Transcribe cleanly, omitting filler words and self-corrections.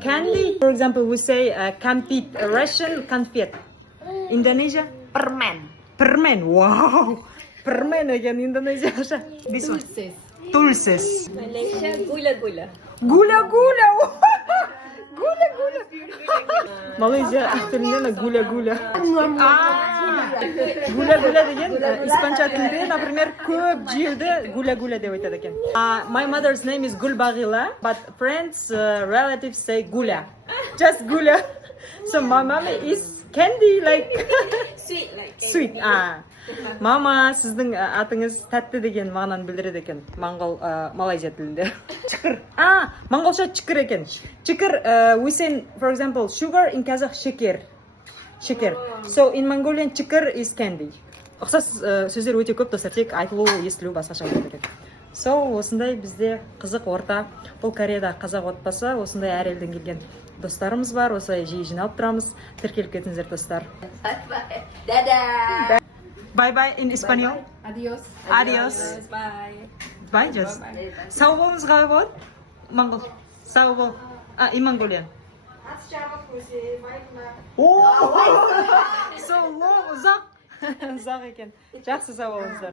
Candy, for example, we say kampit. Russian konfet. Indonesia permen. Permen. Wow. Permen again Indonesia. This one. Dulces. Malaysia gula-gula. Gula-gula. Gula-gula. Malaysia тілінен gula-gula. Gula-gula деген испанша тілінде, например, көп жеуді gula-gula деп айтады екен. My mother's name is Gulbagila, but friends, relatives say gula. Just gula. So my mom is candy like Sweet like sweet. Мама, сіздің атыңыз тәтті деген мағынаны білдіреді екен. Малайзия тілінде. Чықыр. Монголша чықыр екен. Чықыр, we say, for example, sugar in Kazakh шекер. Шекер. So in Mongolian чықыр is candy. Ұқсас сөздер өте көп достар, тек айтылу, естілу басқаша болады екен. So осындай бізде қызық орта. Бұл Кореяда қазақ отбасы, осындай әр елден келген достарымыз бар. Осылай жиі жиналып тұрамыз. Тіркеліп кетіңіздер достар. Dadah. Bye bye in Espanol. Adios. Adios. Bye. Bye just. Сау болыңыз қалай болады? Моңғол. Сау бол. In Mongolian. So long, ұзақ. Ұзақ екен. Жақсы сау болыңыздар.